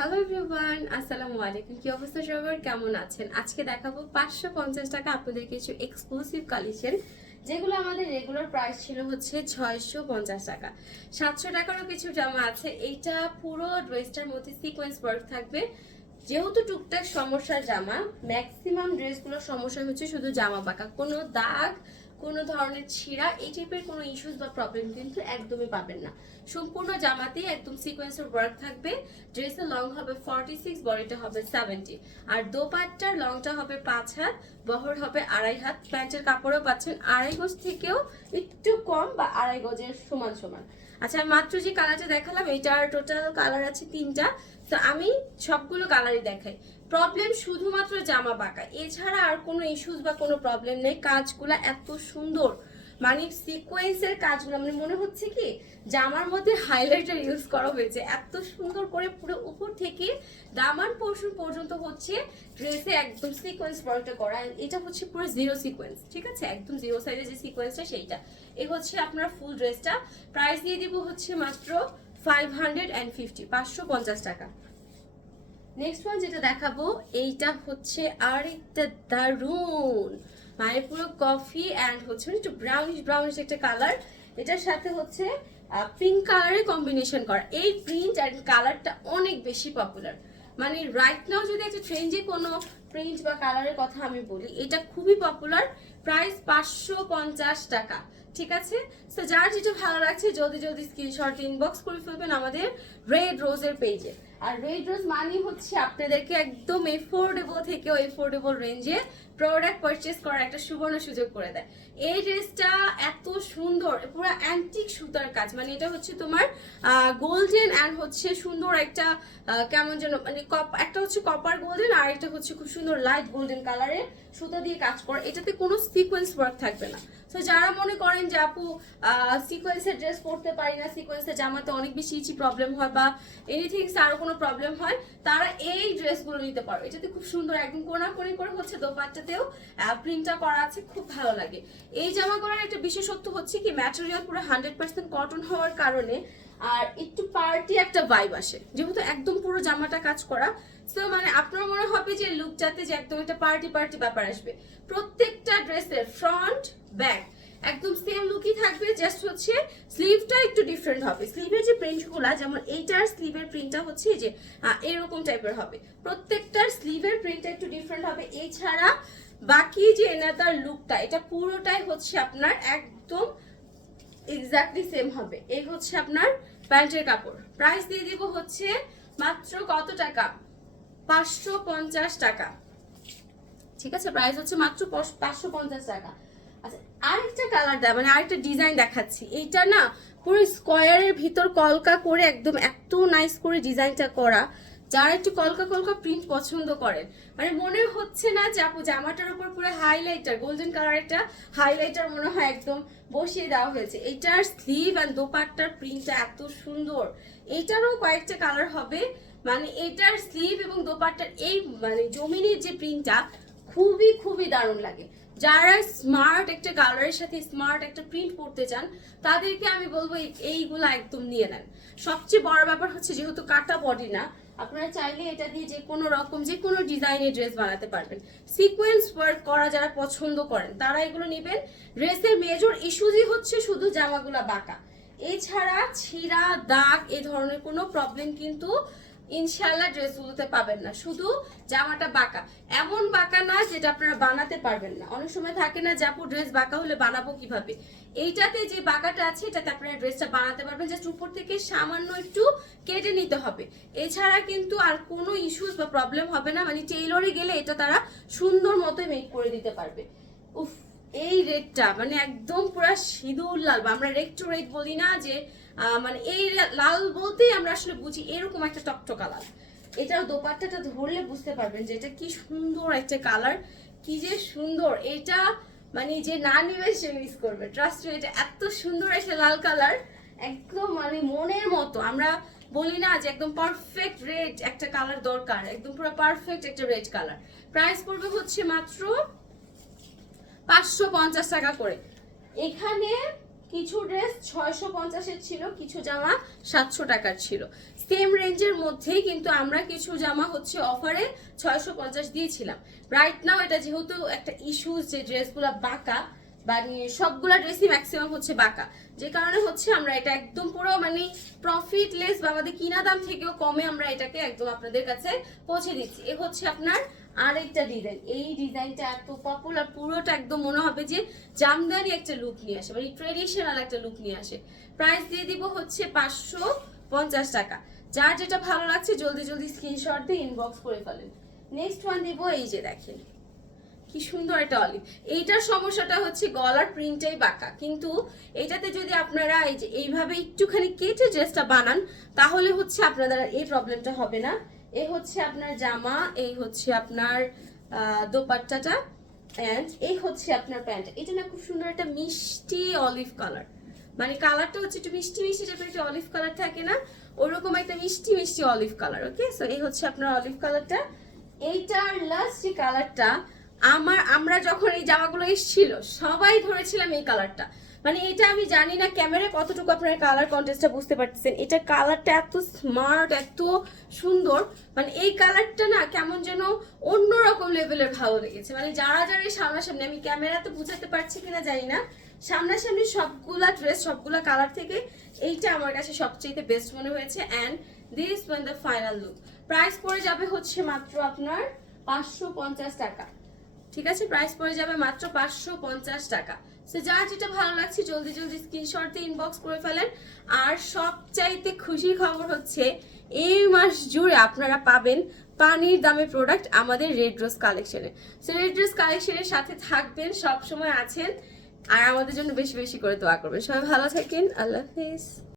Hello everyone আসসালামু আলাইকুম কি অবস্থা সবার? কেমন আছেন? আজকে দেখাবো পাঁচশো পঞ্চাশ টাকা আপনাদের কিছু এক্সক্লুসিভ কালেকশন যেগুলো আমাদের রেগুলার প্রাইস ছিল হচ্ছে ছয়শো পঞ্চাশ টাকা। সাতশো টাকারও কিছু জামা আছে। এইটা পুরো ড্রেসটার মধ্যে সিকোয়েন্স ওয়ার্ক থাকবে। যেহেতু টুকটাক সমস্যার জামা ম্যাক্সিমাম ড্রেসগুলোর সমস্যা হচ্ছে শুধু জামা পাকা। কোনো দাগ কোনো ধরনের ছিঁড়া, এই টাইপের কোনো ইস্যুস বা প্রবলেম কিন্তু একদমই পাবেন না। সম্পূর্ণ জামাতে একদম সিকোয়েন্সের ওয়ার্ক থাকবে। ড্রেসের লং হবে ফর্টি সিক্স বডিটা হবে সেভেন্টি আর দোপাট্টার লংটা হবে পাঁচ হাত, বহর হবে আড়াই হাত। প্যান্টের কাপড়ও পাচ্ছেন আড়াই গজ থেকেও একটু কম বা আড়াই গজের সমান সমান। আচ্ছা মাত্র যে কালারটা দেখালাম এটার টোটাল কালার আছে তিনটা। তো আমি সবগুলো কালারই দেখাই। প্রবলেম শুধুমাত্র জামা বাঁকা। এছাড়া আর কোনো ইস্যুস বা কোনো প্রবলেম নেই। কাজগুলো এত সুন্দর। মানে সিকোয়েন্সের কাজগুলো মানে মনে হচ্ছে কি, জামার মধ্যে হাইলাইটার ইউজ করা হয়েছে। এত সুন্দর করে পুরো উপর থেকে দামান পোর্শন পর্যন্ত হচ্ছে ড্রেসে একদম সিকোয়েন্স ওয়ার্কটা করা। এটা হচ্ছে পুরো জিরো সিকোয়েন্স ঠিক আছে? একদম জিরো সাইজের যে সিকোয়েন্সটা সেইটা। এই হচ্ছে আপনার ফুল ড্রেসটা প্রাইস দিয়ে দিব হচ্ছে মাত্র ফাইভ হান্ড্রেড অ্যান্ড ফিফটি পাঁচশো পঞ্চাশ টাকা। নেক্সট ওয়ান যেটা দেখাবো, এইটা হচ্ছে আর একটা দারুণ মানে পুরো কফি অ্যান্ড হচ্ছে মানে একটু ব্রাউনিশ ব্রাউনিশ একটা কালার এটার সাথে হচ্ছে পিঙ্ক কালারের কম্বিনেশন করা। এই প্রিন্ট অ্যান্ড কালারটা অনেক বেশি পপুলার মানে রাইট নাও যদি একটা ট্রেন্ডে কোনো প্রিন্ট বা কালারের কথা আমি বলি, এটা খুবই পপুলার প্রাইস পাঁচশো পঞ্চাশ টাকা। ঠিক আছে? তো যার যেটা ভালো লাগছে, জলদি জলদি স্ক্রিনশট ইনবক্স করে ফেলবেন আমাদের রেড রোজের পেজে আর রেড রোজ মানে হচ্ছে আপনাদেরকে একদম এফোর্ডেবল থেকে এফোর্ডেবল রেঞ্জে প্রোডাক্ট পারচেস করার একটা সুবর্ণ সুযোগ করে দেয়। এই ড্রেসটা এত সুন্দর, পুরো অ্যান্টিক সুতার কাজ। মানে এটা হচ্ছে তোমার গোল্ডেন অ্যান্ড হচ্ছে সুন্দর একটা কেমন যেন মানে কপ একটা হচ্ছে কপার গোল্ডেন আর একটা হচ্ছে খুব সুন্দর লাইট গোল্ডেন কালারের সুতা দিয়ে কাজ করে। এটাতে কোনো সিকোয়েন্স ওয়ার্ক থাকবে না। তো যারা মনে করেন যে আপু সিকোয়েন্সের ড্রেস পরতে পারি না সিকোয়েন্সের জামাতে অনেক বেশি ইচি প্রবলেম হয় বা এনিথিং আরও কোনো প্রবলেম হয়, তারা এই ড্রেসগুলো নিতে পারো। এটাতে খুব সুন্দর একদম কোনাকুনি করে হচ্ছে দোপাট্টাতেও প্রিন্টটা করা আছে, খুব ভালো লাগে। এই জামাগুলোর একটা বিশেষত্ব হচ্ছে কি ম্যাটেরিয়াল পুরো হান্ড্রেড পার্সেন্ট কটন হওয়ার কারণে, আর একটু পার্টি একটা ভাইব আসে। যেহেতু একদম পুরো জামাটা কাজ করা সো মানে আপনার মনে হবে যে লুকটাতে যে একদম একটা পার্টি পার্টি ব্যাপার আসবে। প্রত্যেকটা ড্রেসের ফ্রন্ট ব্যাক একদম সেম লুকই থাকবে জাস্ট হচ্ছে স্লিভটা একটু ডিফারেন্ট হবে। স্লিভের যে প্রিন্টগুলা যেমন এইটার স্লিভের প্রিন্টটা হচ্ছে যে এরকম টাইপের হবে। প্রত্যেকটার স্লিভের প্রিন্টটা একটু ডিফারেন্ট হবে। এছাড়া বাকি যে এনাদার লুকটা এটা পুরোটাই হচ্ছে আপনার একদম এক্স্যাক্টলি সেম হবে। এই হচ্ছে আপনার প্যান্টের কাপড়। প্রাইস দিয়ে দিব হচ্ছে মাত্র কত টাকা? পাঁচশো পঞ্চাশ টাকা। ঠিক আছে? প্রাইস হচ্ছে মাত্র পাঁচশো পঞ্চাশ টাকা। আচ্ছা আরেকটা কালার দেয় মানে আরেকটা ডিজাইন দেখাচ্ছি। এইটা না পুরো স্কোয়ারের ভিতর কলকা করে একদম এত নাইস করে ডিজাইনটা করা। যারা একটু কলকা কলকা প্রিন্ট পছন্দ করেন মানে মনে হচ্ছে না যে আপু জামাটার উপর পুরো হাইলাইটার গোল্ডেন কালার একটা হাইলাইটার মনে হয় একদম বসিয়ে দেওয়া হয়েছে। এটার স্লিভ অ্যান্ড দোপাট্টার প্রিন্টটা এত সুন্দর। এটারও কয়েকটা কালার হবে। মানে এটার স্লিভ এবং দোপাট্টার এই মানে জমিনের যে প্রিন্টটা খুবই খুবই দারুণ লাগে। যারা স্মার্ট একটা কালারের সাথে স্মার্ট একটা প্রিন্ট করতে চান, তাদেরকে আমি বলব এই- এইগুলো একদম নিয়ে নেন। সবচেয়ে বড় ব্যাপার হচ্ছে যেহেতু কাটা বডি না, আপনারা চাইলে এটা দিয়ে যে কোনো রকম, যে কোনো ডিজাইনের ড্রেস বানাতে পারবেন। সিকোয়েন্স ওয়ার্ক করা যারা পছন্দ করেন, তারা এগুলো নেবেন। ড্রেসের মেজর ইস্যুজই হচ্ছে শুধু জামাগুলা বাঁকা। এছাড়া ছিঁড়া, দাগ, এ ধরনের কোনো প্রবলেম কিন্তু ইনশাল্লাহ ড্রেসগুলোতে পাবেন না। শুধু জামাটা বাঁকা। এমন বাঁকা না যেটা আপনারা বানাতে পারবেন না। অনেক সময় থাকে না জাপু ড্রেস বাঁকা হলে বানাবো কীভাবে? এইটাতে যে বাঁকাটা আছে, এটাতে আপনারা ড্রেসটা বানাতে পারবেন। জাস্ট উপর থেকে সামান্য একটু কেটে নিতে হবে। এছাড়া কিন্তু আর কোনো ইস্যুস বা প্রবলেম হবে না। মানে টেইলরে গেলে এটা তারা সুন্দর মতো মেক করে দিতে পারবে। উফ, এই রেডটা মানে একদম পুরো সিঁদুর লাল বা আমরা রেড টু রেড বলি না যে মানে এই লাল বলতেই আমরা আসলে বুঝি এরকম একটা টকটকা লাল। এটার দোপাট্টাটা ধরলে বুঝতে পারবেন যে এটা কি সুন্দর একটা কালার, কি যে সুন্দর। এটা মানে যে না নিবে সে মিস করবে। ট্রাস্ট এটা এত সুন্দর একটা লাল কালার, একদম মানে মনের মতো। আমরা বলি না যে একদম পারফেক্ট রেড একটা কালার দরকার, একদম পুরো পারফেক্ট একটা রেড কালার। প্রাইস পড়বে হচ্ছে মাত্র পাঁচশো পঞ্চাশ টাকা করে। এখানে কিছু ড্রেস ছয়শো পঞ্চাশের ছিল, কিছু জামা সাতশো টাকার ছিল। সেম রেঞ্জের মধ্যেই কিন্তু আমরা কিছু জামা হচ্ছে অফারে ছয়শো পঞ্চাশ দিয়েছিলাম। রাইট নাও এটা যেহেতু একটা ইস্যু যে ড্রেসগুলো বাঁকা মানে সবগুলা ড্রেসই ম্যাক্সিমাম হচ্ছে বাঁকা। যে কারণে হচ্ছে আমরা এটা একদম পুরো মানে প্রফিট লেস বা আমাদের কিনা দাম থেকেও কমে আমরা এটাকে একদম আপনাদের কাছে পৌঁছে দিচ্ছি। এ হচ্ছে আপনার আরেকটা ডিজাইন এই ডিজাইনটা এত পপুলার পুরোটা একদম মনে হবে যে জামদানি একটা লুক নিয়ে আসে মানে ট্রেডিশনাল একটা লুক নিয়ে আসে। প্রাইস দিয়ে দিব হচ্ছে পাঁচশো পঞ্চাশ টাকা। যার যেটা ভালো লাগছে, জলদি জলদি স্ক্রিনশট দিয়ে ইনবক্স করে ফেলেন। নেক্সট ওয়ান দিব এই যে দেখেন। কি সুন্দর একটা অলিভ। এইটার সমস্যাটা হচ্ছে গলার প্রিন্টটাই বাঁকা। কিন্তু এটাতে যদি আপনারা এই যে এইভাবে একটুখানি কেটে ড্রেসটা বানান, তাহলে হচ্ছে আপনাদের এই প্রবলেমটা হবে না। এই হচ্ছে আপনার জামা, এই হচ্ছে আপনার দোপাট্টাটা অ্যান্ড এই হচ্ছে আপনার প্যান্ট এটা না খুব সুন্দর একটা মিষ্টি অলিভ কালার মানে কালারটা হচ্ছে একটু মিষ্টি মিষ্টি টাইপের একটা অলিভ কালার থাকে না? ওরকম একটা মিষ্টি মিষ্টি অলিভ কালার ওকে সো এই হচ্ছে আপনার অলিভ কালারটা এইটার লাস্ট যে কালারটা আমার, আমরা যখন এই জামাগুলো এসেছিল, সবাই ধরেছিলাম এই কালারটা মানে এটা আমি জানি না ক্যামেরায় কতটুকু আপনারা কালার কন্টেস্টটা বুঝতে পারতেছেন। এটা কালারটা এত স্মার্ট এত সুন্দর। মানে এই কালারটা না কেমন যেন অন্যরকম লেভেলের ভালো লেগেছে। মানে যারা যারা এই সামনাসামনি, আমি ক্যামেরাতে বুঝাতে পারছি কিনা জানি না। সামনাসামনি সবগুলা ড্রেস সবগুলা কালার থেকে এইটা আমার কাছে সবচেয়ে বেস্ট মনে হয়েছে। And this one the final look price পড়ে যাবে হচ্ছে মাত্র আপনার পাঁচশো পঞ্চাশ টাকা। ঠিক আছে? প্রাইস পড়ে যাবে মাত্র পাঁচশো পঞ্চাশ টাকা। সো যার যেটা ভালো লাগছে, জলদি জলদি স্ক্রিনশট দিয়ে ইনবক্স করে ফেলেন। আর সবচাইতে খুশির খবর হচ্ছে, এই মাস জুড়ে আপনারা পাবেন পানির দামে প্রোডাক্ট আমাদের রেড রোজ কালেকশনে সো রেড রোজ কালেকশনের সাথে থাকবেন সব সময় আছেন। আর আমাদের জন্য বেশি বেশি করে দোয়া করবেন। সবাই ভালো থাকেন। আল্লাহ হাফিজ।